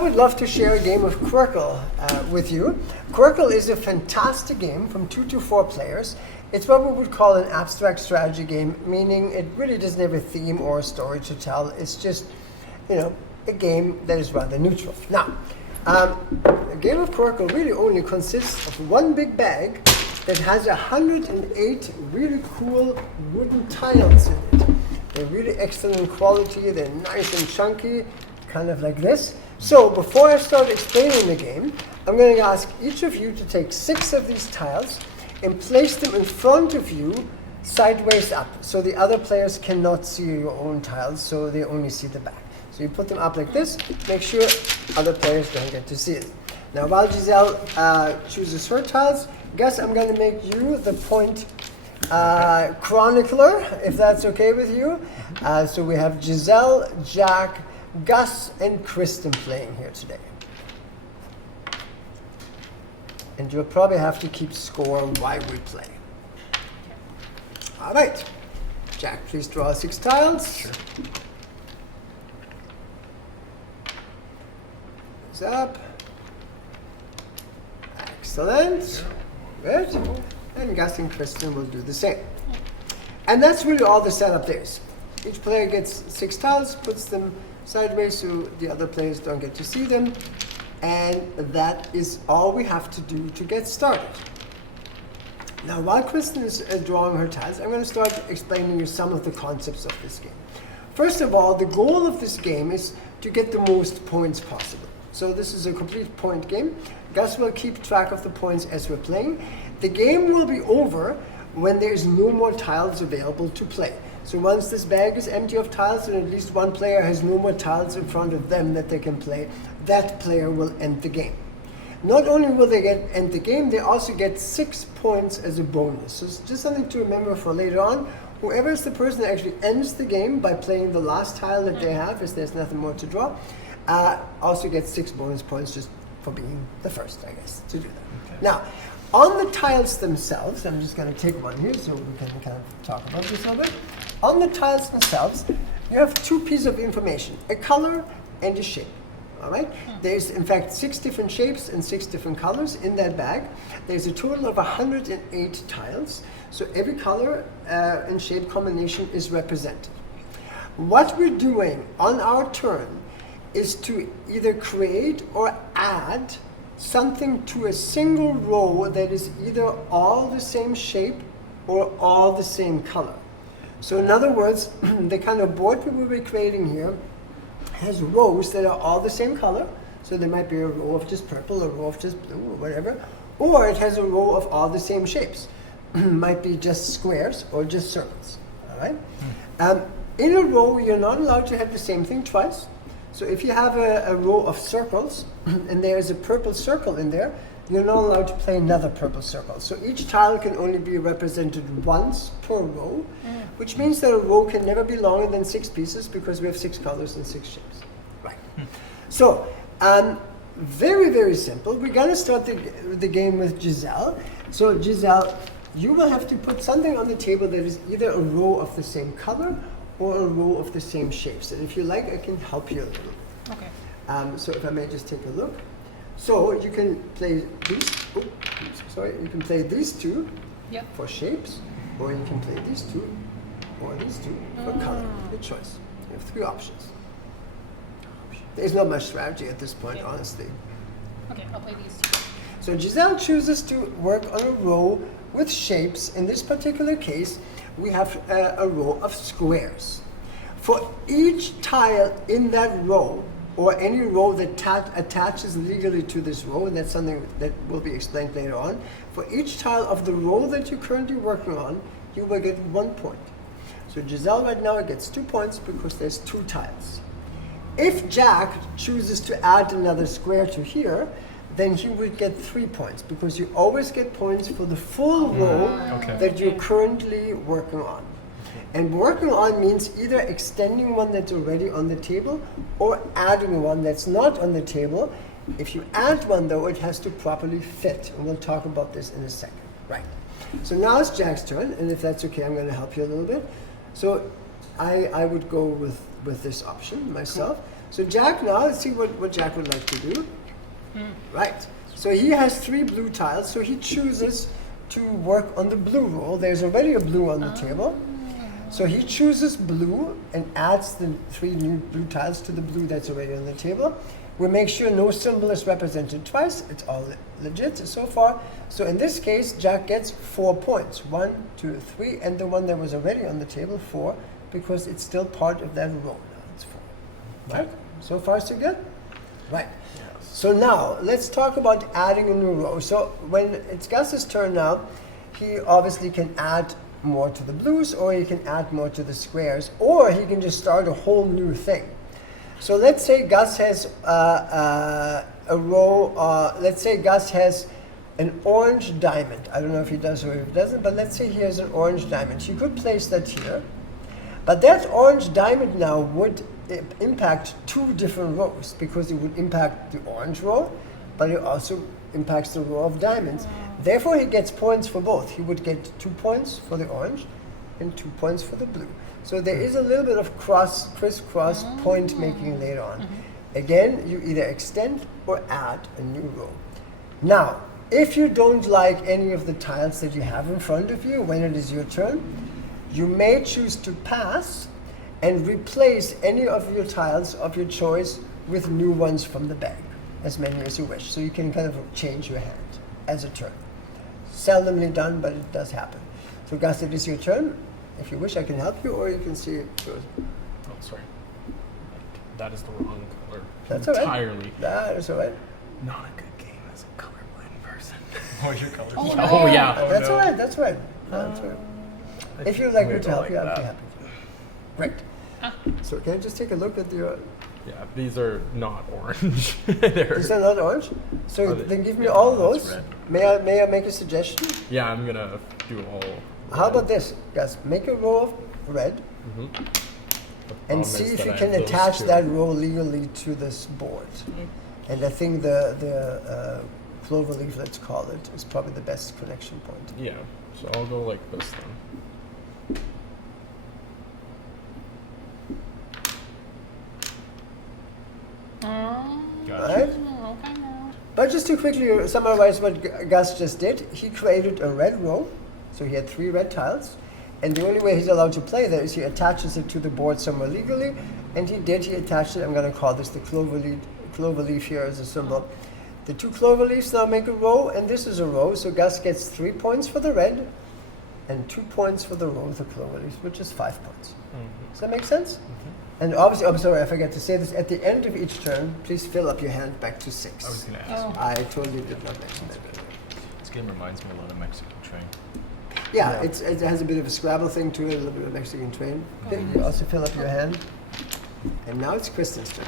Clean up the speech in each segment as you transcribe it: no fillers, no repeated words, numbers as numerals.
would love to share a game of Qwirkle with you. Qwirkle is a fantastic game from 2 to 4 players. It's what we would call an abstract strategy game, meaning it really doesn't have a theme or a story to tell. It's just, a game that is rather neutral. Now, a game of Qwirkle really only consists of one big bag that has 108 really cool wooden tiles in it. They're really excellent quality. They're nice and chunky, kind of like this. So before I start explaining the game, I'm going to ask each of you to take 6 of these tiles and place them in front of you sideways up, so the other players cannot see your own tiles, so they only see the back. So you put them up like this, make sure other players don't get to see it. Now while Giselle chooses her tiles, guess I'm going to make you the point chronicler, if that's okay with you. So we have Giselle, Jack, Gus, and Kristen playing here today. And you'll probably have to keep score while we play. All right. Jack, please draw 6 tiles. Sure. Thumbs up. Excellent. Good. And Gus and Kristen will do the same. And that's really all the setup there is. Each player gets 6 tiles, puts them sideways so the other players don't get to see them. And that is all we have to do to get started. Now, while Kristen is drawing her tiles, I'm going to start explaining you some of the concepts of this game. First of all, the goal of this game is to get the most points possible. So this is a complete point game. Gus will keep track of the points as we're playing. The game will be over when there's no more tiles available to play. So once this bag is empty of tiles and at least one player has no more tiles in front of them that they can play, that player will end the game. Not only will they end the game, they also get 6 points as a bonus. So it's just something to remember for later on. Whoever is the person that actually ends the game by playing the last tile that they have, as there's nothing more to draw, also gets 6 bonus points just for being the first, I guess, to do that. Okay. Now, on the tiles themselves, I'm just going to take one here so we can kind of talk about this a little bit. On the tiles themselves, you have 2 pieces of information, a color and a shape. All right? There's, in fact, 6 different shapes and 6 different colors in that bag. There's a total of 108 tiles. So every color and shape combination is represented. What we're doing on our turn is to either create or add something to a single row that is either all the same shape or all the same color. So in other words, the kind of board we will be creating here has rows that are all the same color. So there might be a row of just purple, a row of just blue, or whatever. Or it has a row of all the same shapes. Might be just squares or just circles. All right? In a row, you're not allowed to have the same thing twice. So if you have a row of circles and there's a purple circle in there, you're not allowed to play another purple circle. So each tile can only be represented once per row, which means that a row can never be longer than 6 pieces because we have 6 colors and 6 shapes. Right. So, very, very simple. We're going to start the game with Giselle. So Giselle, you will have to put something on the table that is either a row of the same color or a row of the same shapes. And if you like, I can help you a little bit. Okay. So if I may just take a look. So you can play these. You can play these 2 for shapes, or you can play these 2 or these 2 for color. Good choice. You have 3 options. There's not much strategy at this point, honestly. Okay, I'll play these 2. So Giselle chooses to work on a row with shapes. In this particular case, we have a row of squares. For each tile in that row, or any row that attaches legally to this row, and that's something that will be explained later on, for each tile of the row that you're currently working on, you will get 1 point. So Giselle right now gets 2 points because there's 2 tiles. If Jack chooses to add another square to here, then he would get 3 points because you always get points for the full row that you're currently working on. And working on means either extending one that's already on the table or adding one that's not on the table. If you add one, though, it has to properly fit. And we'll talk about this in a second. Right. So now it's Jack's turn, and if that's okay, I'm going to help you a little bit. So I would go with this option myself. So Jack now, let's see what Jack would like to do. Right. So he has 3 blue tiles, so he chooses to work on the blue roll. There's already a blue on the table. So he chooses blue and adds the 3 new blue tiles to the blue that's already on the table. We make sure no symbol is represented twice. It's all legit so far. So in this case, Jack gets 4 points. 1, 2, 3, and the one that was already on the table, 4, because it's still part of that roll. Now it's 4. Right? So far, so good? Right. So now, let's talk about adding a new row. So when it's Gus's turn now, he obviously can add more to the blues, or he can add more to the squares, or he can just start a whole new thing. So let's say Gus has a row, let's say Gus has an orange diamond. I don't know if he does or if he doesn't, but let's say he has an orange diamond. He could place that here, but that orange diamond now would impact 2 different rows, because it would impact the orange row, but it also impacts the row of diamonds. Therefore, he gets points for both. He would get 2 points for the orange and 2 points for the blue. So there is a little bit of crisscross point making later on. Again, you either extend or add a new row. Now, if you don't like any of the tiles that you have in front of you when it is your turn, you may choose to pass and replace any of your tiles of your choice with new ones from the bag, as many as you wish. So you can kind of change your hand as a turn. Seldomly done, but it does happen. So Gus, it is your turn. If you wish, I can help you, or you can see it yours. Oh, sorry. That is the wrong color. That's all right. Entirely. That is all right. Not a good game as a colorblind person. Oh, you're colorblind. Oh, Oh, no. yeah. That's all right. That's right. That's all right. If you'd like me to help you, I'd be happy to. Great. So can I just take a look at your... Yeah, these are not orange. They're, Is that not orange? So Are they- then give me yeah, all that's those. red. May I make a suggestion? yeah, I'm gonna do all. How about this, guys? Make a row of red and see if you can attach that row legally to this board. And I think the clover leaf, let's call it, is probably the best connection point. Yeah, so I'll go like this then. Gotcha. Right? Okay now. But just to quickly summarize what Gus just did, he created a red row, so he had 3 red tiles, and the only way he's allowed to play there is he attaches it to the board somewhere legally, and he attached it. I'm going to call this the clover leaf here as a symbol. The 2 clover leaves now make a row, and this is a row, so Gus gets 3 points for the red, and 2 points for the row with the clover leaves, which is 5 points. Does that make sense? And obviously, I'm sorry, I forgot to say this. At the end of each turn, please fill up your hand back to 6. I was going to ask. Oh. I totally did not mention that. This game reminds me a lot of Mexican Train. Yeah, it has a bit of a Scrabble thing to it, a little bit of Mexican Train. Okay, you also fill up your hand. And now it's Kristen's turn.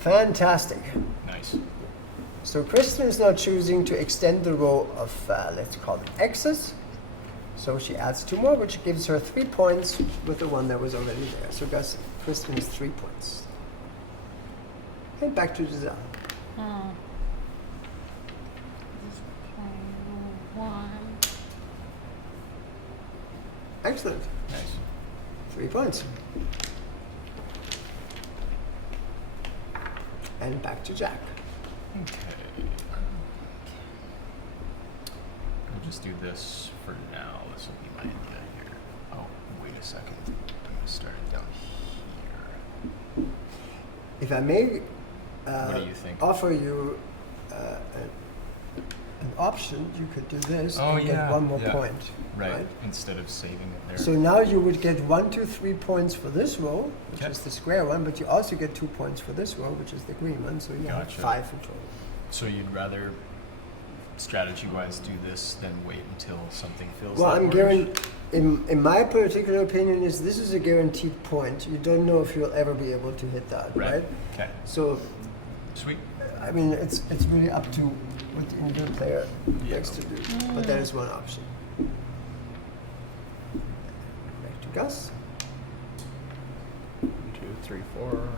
Fantastic. Nice. So Kristen is now choosing to extend the row of, let's call it X's. So she adds 2 more, which gives her 3 points with the one that was already there. So Kristen has 3 points. And back to Giselle. Hmm. Just play 1. Excellent. Nice. 3 points. And back to Jack. Okay. I'll just do this for now. This will be my idea here. Oh, wait a second. I'm going to start it down here. If I may What do you think? offer you an option, you could do this Oh, and get yeah, 1 more yeah. point. Right. Instead of saving it there. So now you would get 1, 2, 3 points for this row, which Okay. is the square one, but you also get 2 points for this row, which is the green one. So you have Gotcha. 5 in total. So you'd rather, strategy-wise, do this than wait until something feels Well, like I'm orange? guaranteed. In my particular opinion, is this is a guaranteed point. You don't know if you'll ever be able to hit that, right? Okay. So, Sweet. I mean, it's really up to what the individual player Yeah. likes to do. But that is one option. Back to Gus. 1, 2, 3, 4.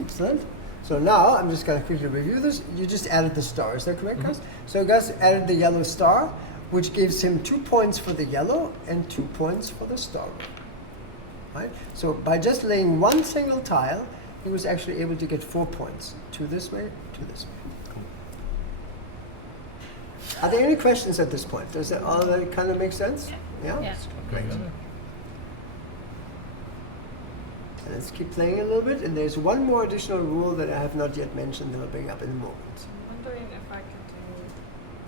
Excellent. So now I'm just going to quickly review this. You just added the star, is that correct, Gus? So Gus added the yellow star, which gives him 2 points for the yellow and 2 points for the star row. Right? So by just laying one single tile, he was actually able to get 4 points. 2 this way, 2 this way. Are there any questions at this point? Does that all that kind of make sense? Yeah? Yeah. Great. And let's keep playing a little bit. And there's one more additional rule that I have not yet mentioned that I'll bring up in a moment. I'm wondering if I could do,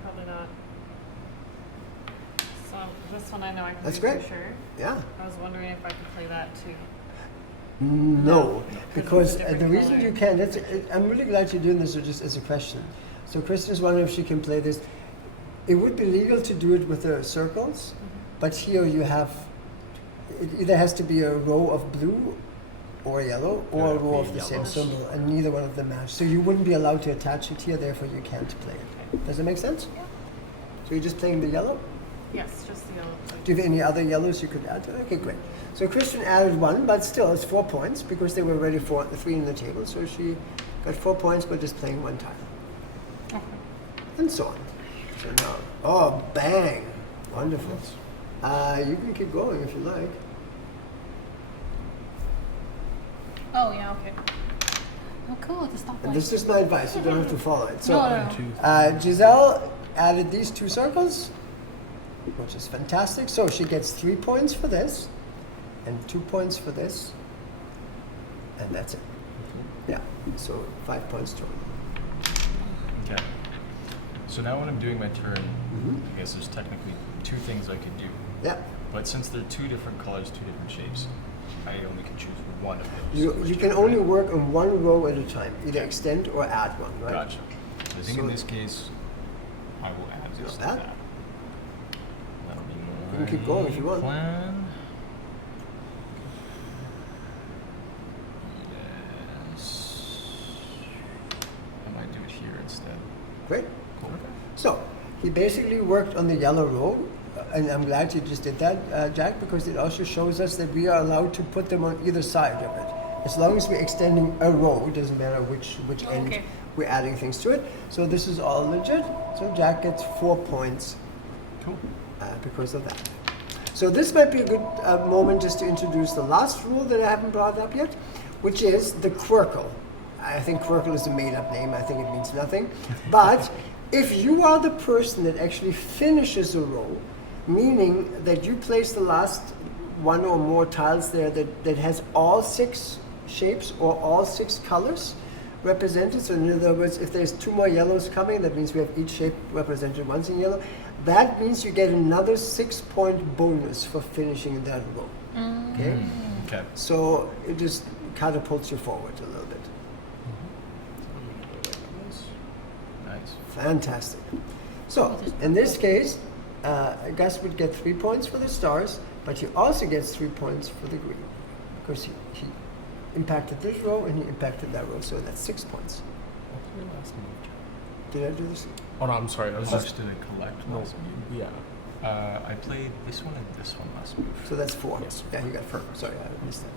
probably not. So this one I know I can That's do great. for sure. Yeah? I was wondering if I could play that too. No, because it's a the different reason color. you can, I'm really glad you're doing this just as a question. So Kristen is wondering if she can play this. It would be legal to do it with the circles, but here you have, it either has to be a row of blue or yellow or a row of the same symbol, and neither one of them match. So you wouldn't be allowed to attach it here, therefore you can't play it. Does that make sense? Yeah. So you're just playing the yellow? Yes, just the yellow. Do you have any other yellows you could add to it? Okay, great. So Kristen added 1, but still it's 4 points because they were already 3 in the table. So she got 4 points by just playing 1 tile. Okay. And so on. So now, oh, bang. Wonderful. You can keep going if you like. Oh, yeah, okay. Oh, cool, the stoplight. And this is my advice. You don't have to follow it. So No. Giselle added these 2 circles, which is fantastic. So she gets 3 points for this and 2 points for this. And that's it. Yeah. So 5 points total. Okay. So now when I'm doing my turn, I guess there's technically 2 things I could do. Yeah. But since they're 2 different colors, 2 different shapes, I only can choose one of those. You can only work on one row at a time, either extend or add one, right? Gotcha. So I think So- in this case, I will add this to That? that. That'll be You can keep going if you want. plan. Yes. I might do it here instead. Great. Cool. So he basically worked on the yellow row, and I'm glad you just did that, Jack, because it also shows us that we are allowed to put them on either side of it. As long as we're extending a row, it doesn't matter which end Okay. we're adding things to it. So this is all legit. So Jack gets 4 points Cool. because of that. So this might be a good moment just to introduce the last rule that I haven't brought up yet, which is the Qwirkle. I think Qwirkle is a made-up name. I think it means nothing. But if you are the person that actually finishes a row, meaning that you place the last 1 or more tiles there that has all 6 shapes or all 6 colors represented. So in other words, if there's 2 more yellows coming, that means we have each shape represented once in yellow. That means you get another 6-point bonus for finishing that row. Okay? Okay. So it just catapults you forward a little bit. Nice. Fantastic. So in this case, Gus would get 3 points for the stars, but he also gets 3 points for the green because he impacted this row and he impacted that row, so that's 6 points. What's your last move? Did I do this? Oh no, I'm sorry. I was Just just did a collect no. last move. Yeah. I played this one and this one last move. So that's 4. Yes. Yeah, you got 4. Sorry, I missed that.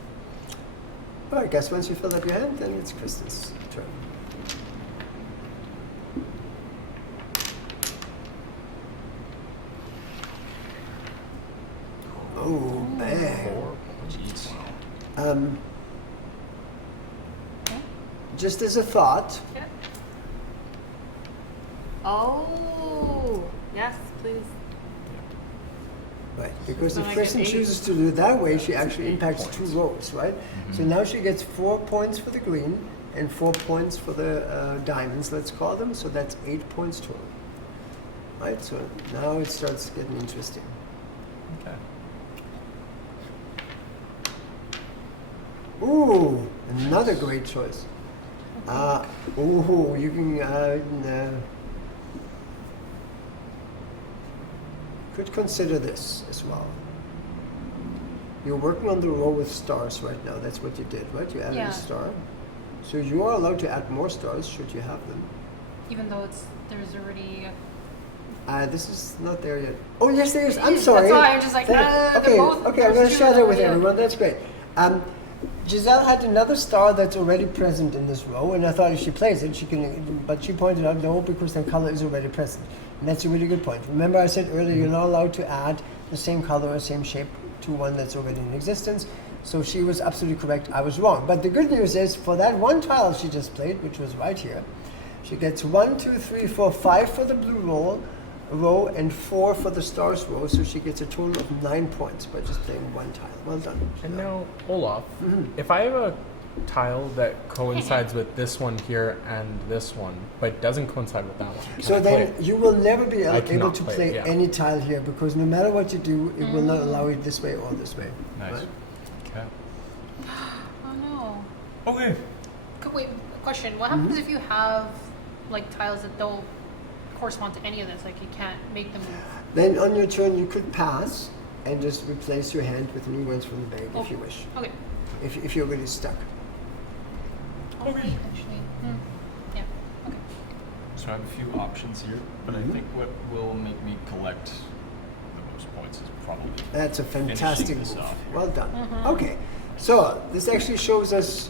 All right, Gus, once you fill up your hand, then it's Kristen's turn. Oh, bang. 4. Jeez. Just as a thought, Yeah. Oh, yes, please. right, because So if I get Kristen 8. chooses to do it that way, she actually 8 impacts points. 2 rows, right? So now she gets 4 points for the green and 4 points for the diamonds, let's call them. So that's 8 points total. Right, so now it starts getting interesting. Okay. Ooh, another great choice. Ooh, you can could consider this as well. You're working on the row with stars right now. That's what you did, right? You added Yeah. a star. So you are allowed to add more stars should you have them. Even though there's already This is not there yet. Oh, yes, there is. I'm That's sorry. why I'm just like, Thank- they're okay, both- okay, I'm going to there's share two that with of them, yeah. everyone. That's great. Giselle had another star that's already present in this row, and I thought if she plays it, she can. But she pointed out no, because that color is already present, and that's a really good point. Remember, I said earlier you're not allowed to add the same color or same shape to one that's already in existence. So she was absolutely correct. I was wrong. But the good news is, for that one tile she just played, which was right here, she gets 1, 2, 3, 4, 5 for the blue row and 4 for the stars row. So she gets a total of 9 points by just playing one tile. Well done. And Giselle. now, Olaf, if I have a tile that coincides with this one here and this one, but doesn't coincide with that one, can So I then play it? you will never be I able cannot to play it, play yeah. any tile here, because no matter what you do, it will not allow you this way or this way. Nice. Right? Okay. Oh no. Okay. Wait, question. What happens if you have like tiles that don't correspond to any of this? Like you can't make them move. Then on your turn, you could pass and just replace your hand with new ones from the bag if you wish. Okay. If you're really stuck. Okay. Actually. Yeah. Okay. So I have a few options here, but I think what will make me collect the most points is probably That's a fantastic finishing this move. off here. Well done. Okay, so this actually shows us.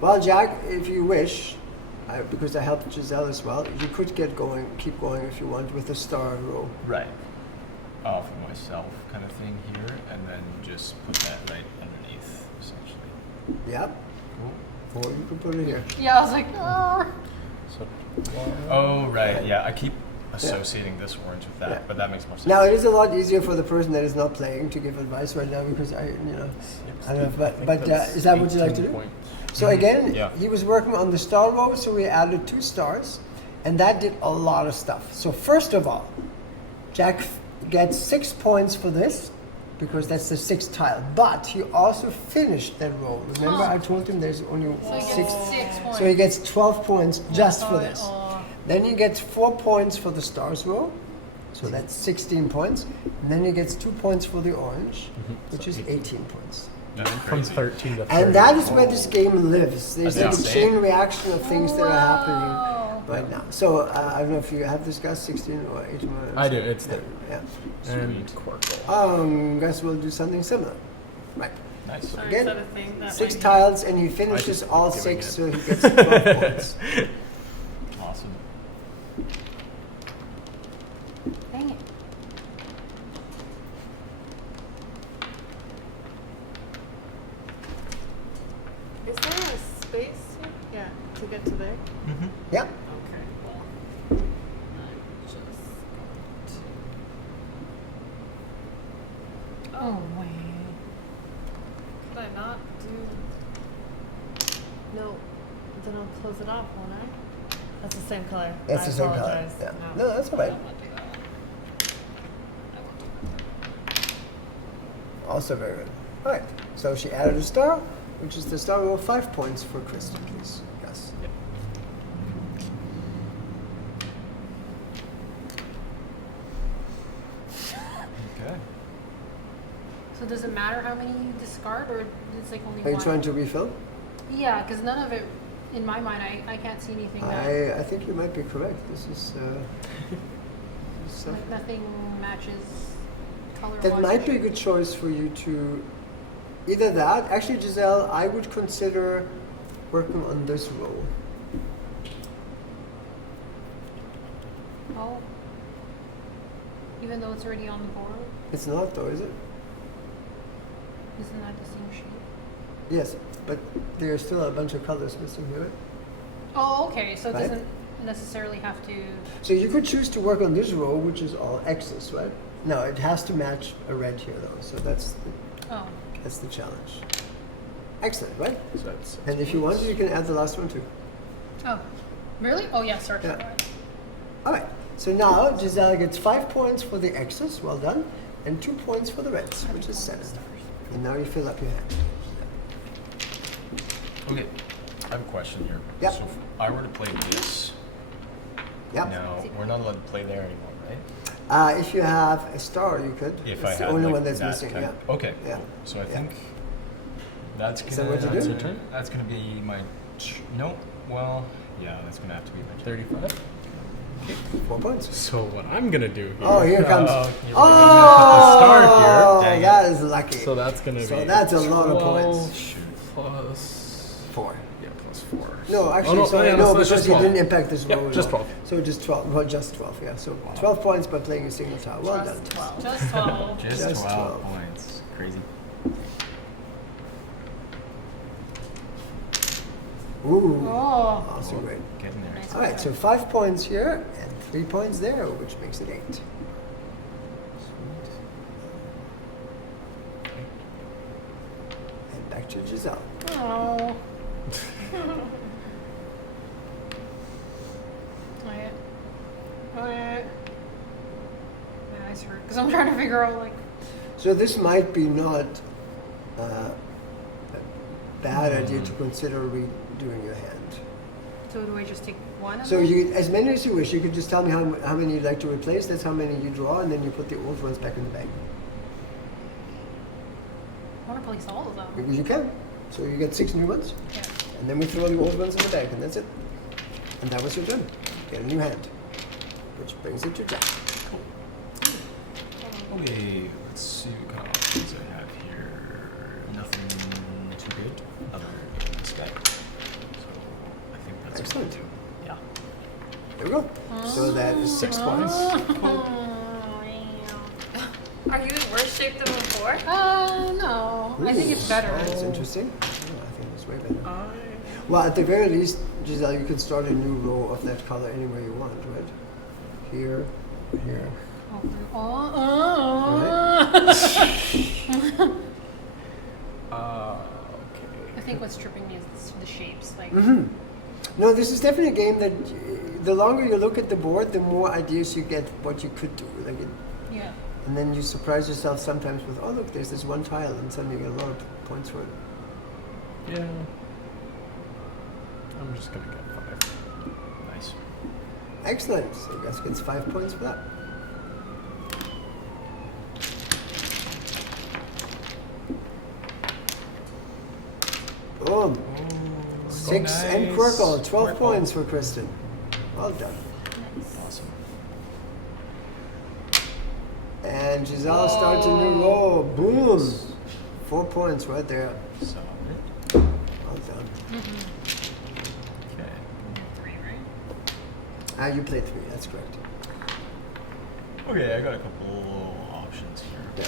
Well, Jack, if you wish, because I helped Giselle as well, you could keep going if you want with the star row. Right. Off of myself kind of thing here, and then just put that right underneath, essentially. Yep. Cool. Or you could put it here. Yeah, I was like, oh. So, Oh, right, yeah, I keep associating this orange with that, Yeah. but that makes more sense. Now it is a lot easier for the person that is not playing to give advice right now, because I don't know, but is that what you like to do? points. So again, Yeah. he was working on the star row, so we added 2 stars, and that did a lot of stuff. So first of all, Jack gets 6 points for this, because that's the 6th tile. But he also finished that row. Remember, I told him there's only So he 6. gets 6 points. So he gets 12 points just for Oh, this. oh. Then he gets 4 points for the stars row, so that's 16 points. And then he gets 2 points for the orange, which is 18 points. That's From crazy. 13 to 30. And that is where this game lives. There's That's like a insane. chain reaction of things that are happening Wow. right now. So I don't know if you have discussed 16 or 18. Or I do, it's yeah, there. yeah. And Qwirkle. Guess we'll do something similar. Right. Nice. Sorry, Again, is that a thing? That 6 might- tiles, and he finishes just all giving 6, it. so he gets 12 points. Awesome. Dang it. Is there a space here? Yeah, to get to there? Mm-hmm. Yeah. Okay, well, I'm just going to. Oh, wait. Could I not do? No, then I'll close it off, won't I? That's the same color. That's I the same color. apologize. Yeah. No, that's all right. Also very good. All right. So she added a star, which is the star row. 5 points for Kristen, please. Yes. Okay. So does it matter how many you discard, or it's like only Are you one? trying to refill? Yeah, because none of it, in my mind, I can't see anything that I think you might be correct. This is. like nothing matches color. That might be a good choice for you to. Either that. Actually, Giselle, I would consider working on this row. Oh. Even though it's already on the board, It's not, though, is it? isn't that the same shape? Yes, but there are still a bunch of colors missing here. Oh, okay. So it Right. doesn't necessarily have to. So you could choose to work on this row, which is all X's, right? No, it has to match a red here, though. So that's Oh. the challenge. Excellent, right? So that's 6 And if you want, points. you can add the last one too. Oh. Really? Oh yeah. Sorry. Yeah. All right. So now Giselle gets 5 points for the X's, well done, and 2 points for the reds, which is 7. And now you fill up your hand. Okay. I have a question here. Yep. So if I were to play this, Yep. now we're not allowed to play there anymore, right? If you have a star, you could. If it's I the had only like one that's that missing. kind Yeah. Okay. Yeah. Cool. So I Yeah. think that's Is gonna. that what you That's do? your turn? That's gonna be my. No. Well, yeah. That's gonna have to be my turn. 35. 4 points. So what I'm gonna do here? Oh, here comes. At Oh, the start Dang it. that is lucky. here. So that's gonna be. So that's a lot of 12 points. Plus 4. Yeah, plus 4. No, actually, oh, no, sorry, yeah, no, so it's because just you 12. didn't impact this Yep, roll. at just all. 12. So just 12. Well, just 12. Yeah. So 12 points by playing a single tile. Well done. Just 12. Just 12. Just Just 12 12. points. Crazy. Ooh. Oh. Awesome, great. Getting there. Nice. All right, so 5 points here and 3 points there, which makes it 8. And back to Giselle. Oh. Wait. Wait. My eyes hurt because I'm trying to figure out like. So this might be not a bad idea to consider redoing your hand. So do I just take one? Of So them? you, as many as you wish, you could just tell me how many you'd like to replace. That's how many you draw, and then you put the old ones back in the bag. I want to place all of them. Because you can. So you get 6 new ones, Yeah. and then we throw the old ones in the bag, and that's it. And that was your turn. Get a new hand, which brings it to Jack. Okay, let's see what kind of options I have here. Nothing too good other than this guy. So I think that's what I'll Excellent. do. Yeah. There we go. So that is 6 points. Are you in worse shape than before? No. I think it's better. That's interesting. Oh, I think it's way better. Well, at the very least, Giselle, you could start a new row of that color anywhere you want, right? Here, here. Okay. I think what's tripping me is the shapes. Like, No, this is definitely a game that the longer you look at the board, the more ideas you get what you could do. Like it, yeah. and then you surprise yourself sometimes with, oh look, there's this one tile, and suddenly you get a lot of points for it. Yeah. I'm just gonna get 5. Nice. Excellent. So Gus gets 5 points for that. Boom. 6 and Qwirkle, 12 points for Kristen. Well done. Awesome. And Giselle starts a new roll. Boom. 4 points right there. Solid. Well done. Okay. 3, right? You played 3, that's correct. Okay, I got a couple options here. Yeah.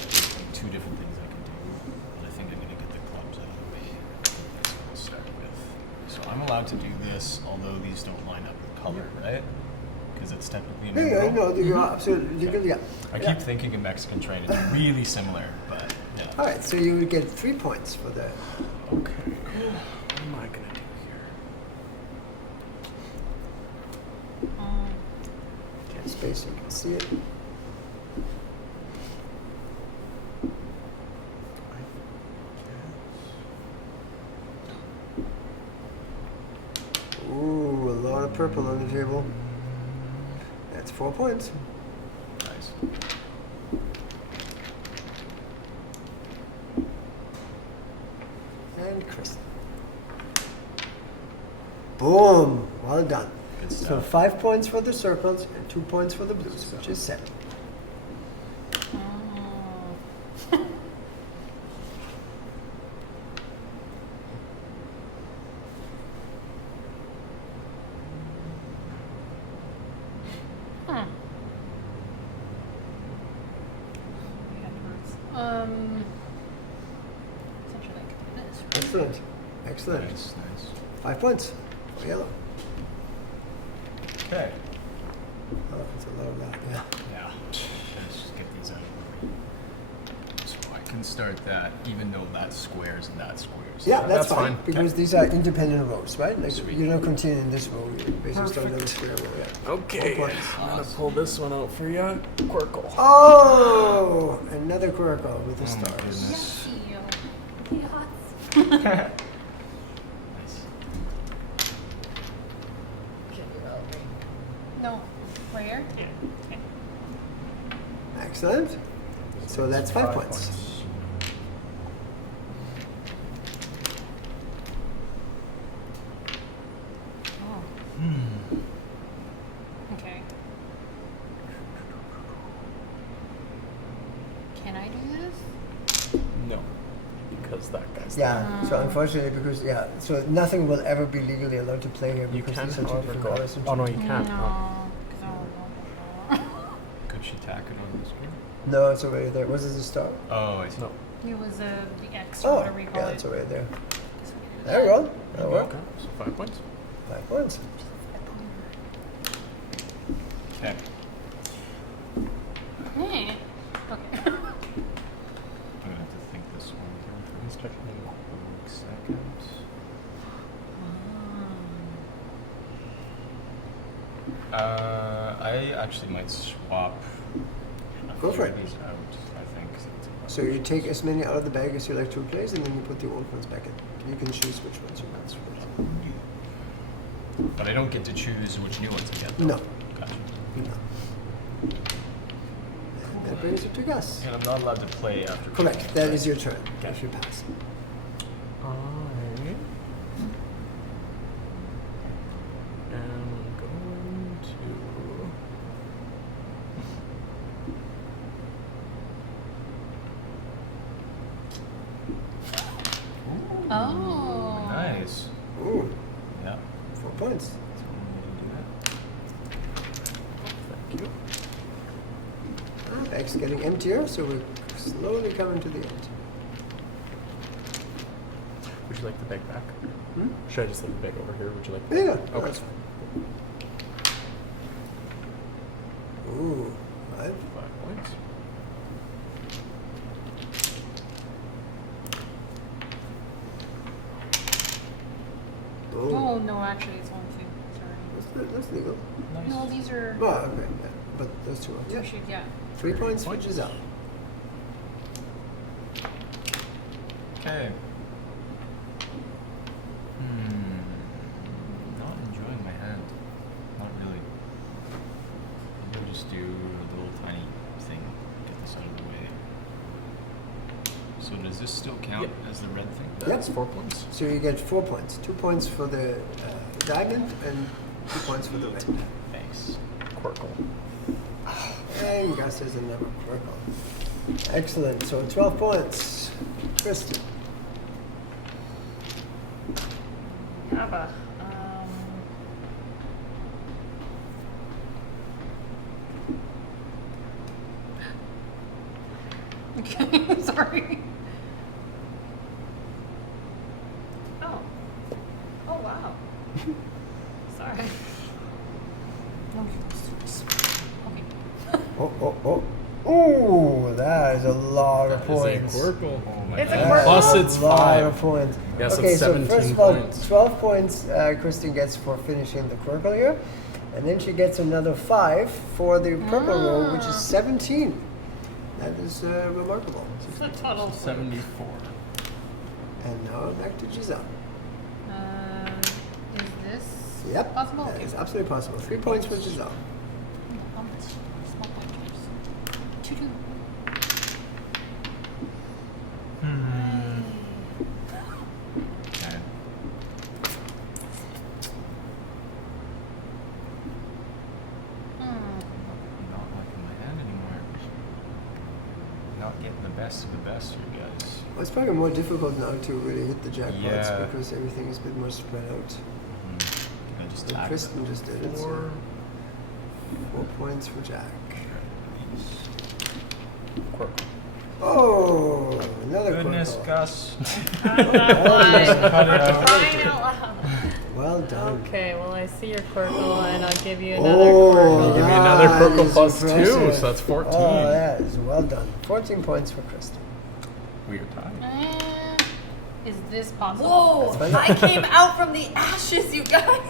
2 different things I can do. But I think I'm gonna get the clubs out of the way. That's what I'll start with. So I'm allowed to do this, although these don't line up with color, right? Because it's technically a Yeah, numeral. no, you're absolutely legal, yeah. I keep thinking in Mexican train it's really similar, but yeah. All right, so you would get 3 points for the. Okay. What am I gonna do here? Space, you can see it. Ooh, a lot of purple on the table. That's 4 points. Nice. And Kristen. Boom! Well done. Good So stuff. 5 points for the circles and 2 points for the blues, which is 7. Essentially, I could do this. Excellent. Excellent. Nice, nice. 5 points for yellow. Okay. Oh, it's a lot of that, yeah. Yeah. Let's just get these out of the way. So I can start that, even though that's squares and that's squares. Yeah, that's That's fine, fine. because these are independent rows, right? Like Sweet. you don't continue in this row, you basically start on the Perfect. square row, yeah. Okay. 4 points. I'm gonna pull this one out for you. Qwirkle. Oh, another Qwirkle with the Oh my stars. goodness. CEO. Nice. No. Right here? Excellent. So that's 5 points. Okay. is Yeah, so unfortunately, because, so nothing will ever be legally allowed to play here You because can, these are two however, different go. colors. Oh no, you can't. No. Oh. 'Cause I don't know. Could she tack it on this one? No, it's already there. Was it the star? Oh, I see. No. It was the X or Oh, whatever you call yeah, it. it's already there. This one. There we go. That'll work. Okay, so 5 points. 5 points. Okay. Hey. Okay. I'm gonna have to think this one through. Let's check in a quick second. I actually might swap a Go few for of it. these out, I think. So you take as many out of the bag as you like to replace, and then you put the old ones back in. You can choose which ones you want to replace. But I don't get to choose which new ones I get. No. Gotcha. No. And that brings it to Gus. And I'm not allowed to play after. Correct. That is your turn. Okay. If you pass. I am going to. Oh. Nice. Ooh, Yeah. 4 points. So I'm gonna do Thank you. Bag's getting emptier, so we're slowly coming to the end. Would you like the bag back? Hmm? Should I just leave the bag over here? Would you like the Yeah, bag? no, Okay. that's fine. Ooh, 5. 5 points. Boom. Oh no, actually it's one two. Sorry. That's legal. that. Nice. No, these are Well, okay, yeah. But those two are. two should yeah. 3 points for Giselle. Okay. Not enjoying my hand. Not really. Maybe I'll just do the little tiny thing. Get this out of the way. So does this still count as the red thing? That's 4 points. So you get 4 points. 2 points for the diamond and 2 points for the red. Thanks. Qwirkle. And Gus has another Qwirkle. Excellent. So 12 points. Kristen. Abba. Okay, sorry. Oh. Oh wow. Sorry. No, okay. Oh. Ooh, that is a lot of points. Qwirkle. Oh my It's a God. Qwirkle. Plus it's a lot 5. of points. Yeah, so Okay, it's so 17 first of all, points. 12 points Kristen gets for finishing the Qwirkle here. And then she gets another 5 for the purple roll, which is 17. That is remarkable. It's a total. 74. And now back to Giselle. Is this Yep, possible? that Okay. is absolutely possible. 3 points for Giselle. How much? Small pictures. 2 2. Okay. Not liking my hand anymore. Not getting the best of the best here, guys. Well, it's probably more difficult now to really hit the jackpots Yeah. because everything is a bit more spread out. Can I just And tack Kristen just did it. So 4 points for Jack. Qwirkle. Oh, another Goodness, Qwirkle. Gus. I'm not lying. Cut it out. Crying out loud. Well done. Okay, well I see your Qwirkle and I'll give you another Oh, Qwirkle. Give me another that Qwirkle is plus 2, impressive. so that's 14. Oh, that is well done. 14 points for Kristen. We are tied. Is this possible? Whoa! That's fine. I came out from the ashes, you guys.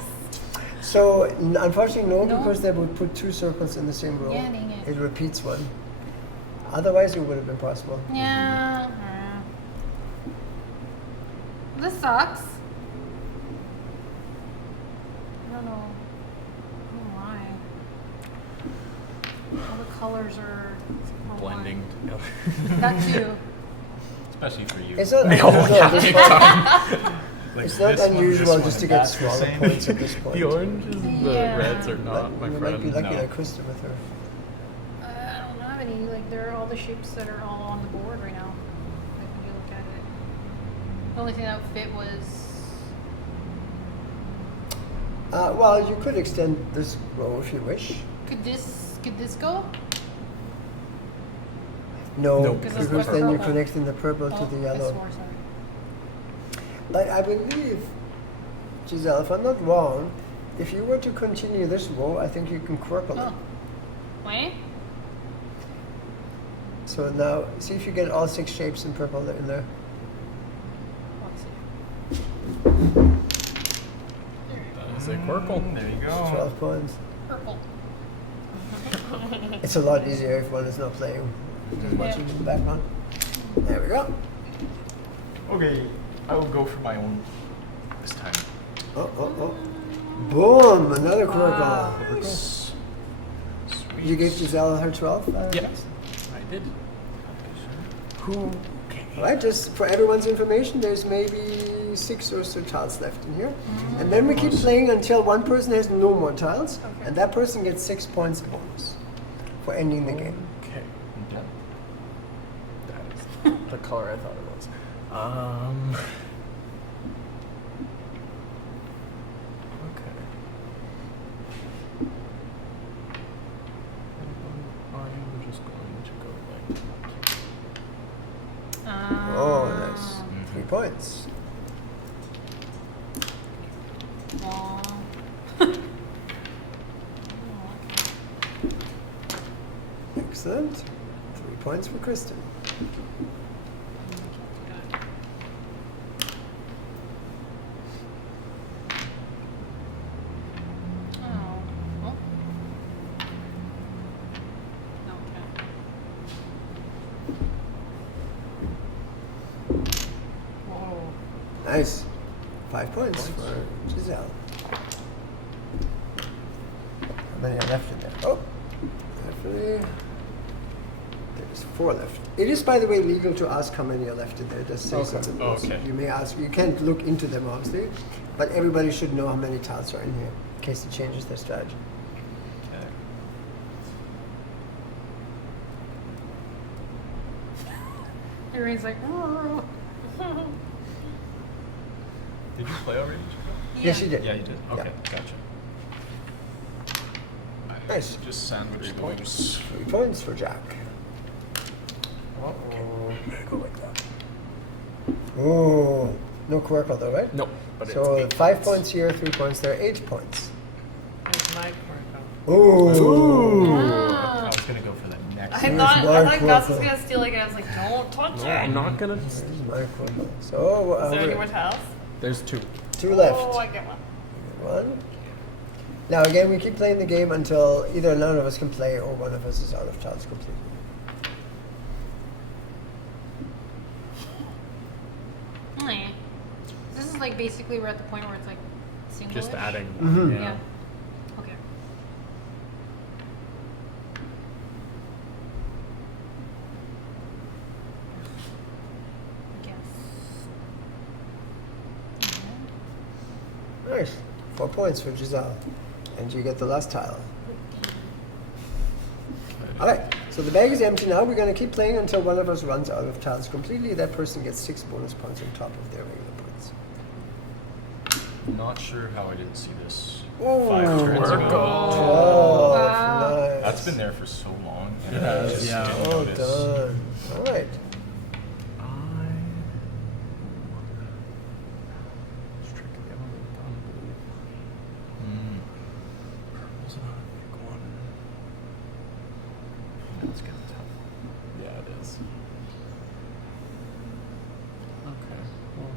So, unfortunately, no, No? because they would put 2 circles in the same row. Yeah, dang it. It repeats one. Otherwise, it would have been possible. Yeah. This sucks. I don't know. I don't know why. All the colors are Blending together. That too. Especially for you. It's not Oh, yeah, unusual, big time. Like it's not this one, unusual this one, just to and get that's the smaller same. points at this point. The oranges and the Yeah. reds are not my You might be friend. lucky No. that Kristen with her. I don't have any. Like, they're all the shapes that are all on the board right now. Like, when you look at it. The only thing that would fit was. Well, you could extend this row if you wish. Could this go? No, No, because Because then you're purple. connecting the purple to Oh, the I yellow. swore, sorry. But I believe, Giselle, if I'm not wrong, if you were to continue this row, I think you can Qwirkle Oh. it. Wait. So now, see if you get all 6 shapes in purple in there. Let's see. That is a Qwirkle. There you go. 12 points. Purple. It's a lot easier if one is not playing, just watching in the background. There we go. Okay, I will go for my own this time. Oh. Boom! Another Qwirkle. Nice. Sweet. You gave Giselle her 12? Yes, I did. Who? Alright, just for everyone's information, there's maybe 6 or so tiles left in here. And then we keep playing until one person has no more tiles, and that person gets 6 points bonus for ending the game. Okay. Yep. That is the color I thought it was. Okay. I'm just going to go like that. Oh, nice. 3 points. Aw. Excellent. 3 points for Kristen. Oh. Oh. Okay. Whoa. Nice. 5 points for Giselle. How many are left in there? Oh, definitely. There's 4 left. It is, by the way, legal to ask how many are left in there. It does say Okay. something. Oh, okay. You may ask. You can't look into them, obviously, but everybody should know how many tiles are in here in case it changes their strategy. Okay. Irene's like. Did you play already? Yes, you did. Yeah, you did. Okay, gotcha. Nice. Just sandwich 3 points. those. 3 points for Jack. Uh-oh. Go like that. Oh, no Qwirkle though, right? Nope. But So it's 8 5 points here, 3 points there, 8 points. There's my Qwirkle. Ooh. I Ah. was gonna go for the next I one. thought my Gus was Qwirkle. gonna steal it. I was like, don't touch No, it. I'm not gonna. This is my Qwirkle. So, Is there any more tiles? There's 2. 2 left. Oh, I get one. One. Now again, we keep playing the game until either none of us can play or one of us is out of tiles completely. Meh. This is like basically we're at the point where it's like single. Just adding. Mhm. Yeah. Okay. I guess. Nice. 4 points for Giselle. And you get the last tile. Alright, so the bag is empty now. We're going to keep playing until one of us runs out of tiles completely. That person gets 6 bonus points on top of their regular points. Not sure how I didn't see this Ooh, 5 turns ago. 12. Wow. Nice. That's been there for so long, and It I has, just yeah. didn't Well notice. done. Alright. It's tricky. I haven't done blue. Mm. Purple's not a big one. Let's get the top. Yeah, it is. Okay. Well,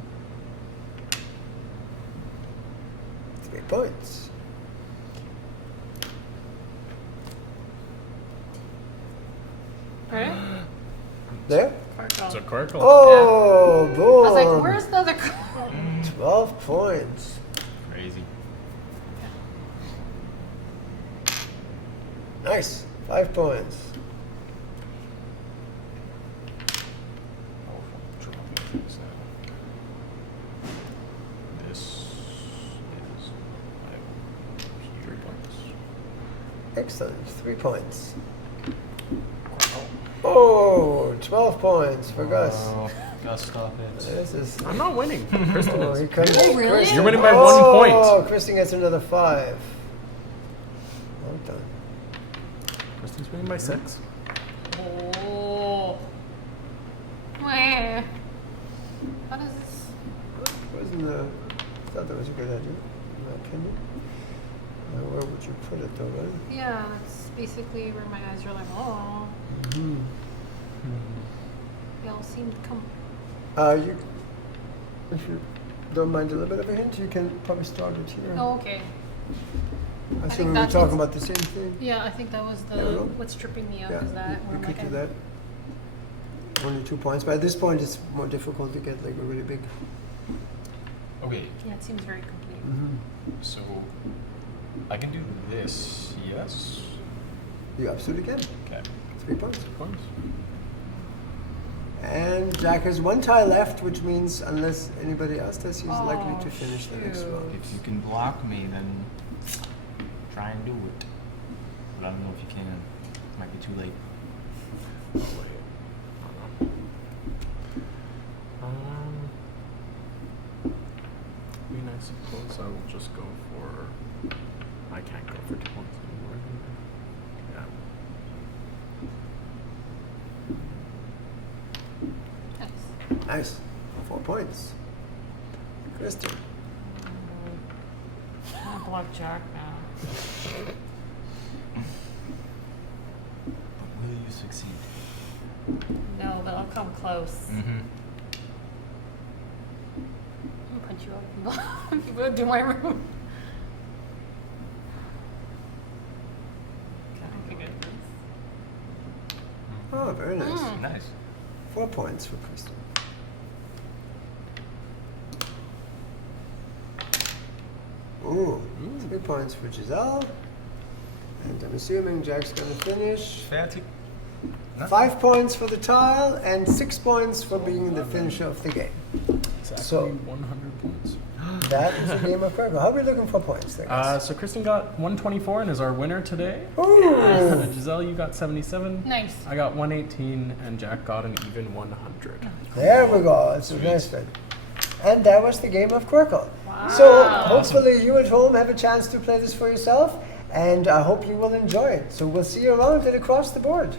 3 points. Ready? There. it's a Qwirkle. Oh, boom. I was like, where's the other card? 12 points. Crazy. Nice. 5 points. Oh, dropping things now. This is 3 points. Excellent. 3 points. Oh, 12 points for Gus. Oh, Gus, stop it. This is. I'm not winning. Kristen Oh, is. here comes Oh, really? Kristen. You're winning by 1 Oh, point. Kristen gets another 5. Well done. Kristen's winning by 6. Oh. Wah. How does this? Wasn't I thought that was a good idea, in my opinion. Now, where would you put it, though, right? Yeah, it's basically where my eyes are like, oh. Mm-hmm. They all seem to come. You, if you don't mind a little bit of a hint, you can probably start it here. Oh, okay. I think assume we were that's talking what's- about the same thing. Yeah, I think that was Yeah, well, what's tripping me up Yeah, is that you where I'm could like, do that. Only 2 points, but at this point it's more difficult to get like a really big. Okay, yeah, it seems very complete. Mm-hmm. so I can do this, yes? You absolutely can. Okay. 3 points. Points. And Jack has 1 tile left, which means unless anybody else does, he's likely Oh, to finish the next shoot. round. If you can block me, then try and do it. But I don't know if you can. Might be too late. Oh, wait. I mean, I suppose I will just go for. I can't go for 2 points anymore. Yeah. Nice. Nice. 4 points. Kristen. I'm gonna block Jack now. But will you succeed? No, but I'll come close. Mm-hmm. I'm gonna punch you out if you go do my room. Okay. Oh, very nice. Mm. Nice. 4 points for Kristen. Ooh, 3 points for Giselle. And I'm assuming Jack's going to finish. Fertig. 5 points for the tile and 6 points for being the finisher of the game. Exactly So- 100 points. That is a game of Qwirkle. How are we looking for points there, guys? So Kristen got 124 and is our winner today. Ooh. Giselle, you got 77. Nice. I got 118, and Jack got an even 100. There we go. It's a nice bit. And that was the game of Qwirkle. Wow. So hopefully you at home have a chance to play this for yourself, and I hope you will enjoy it. So we'll see you around and across the board.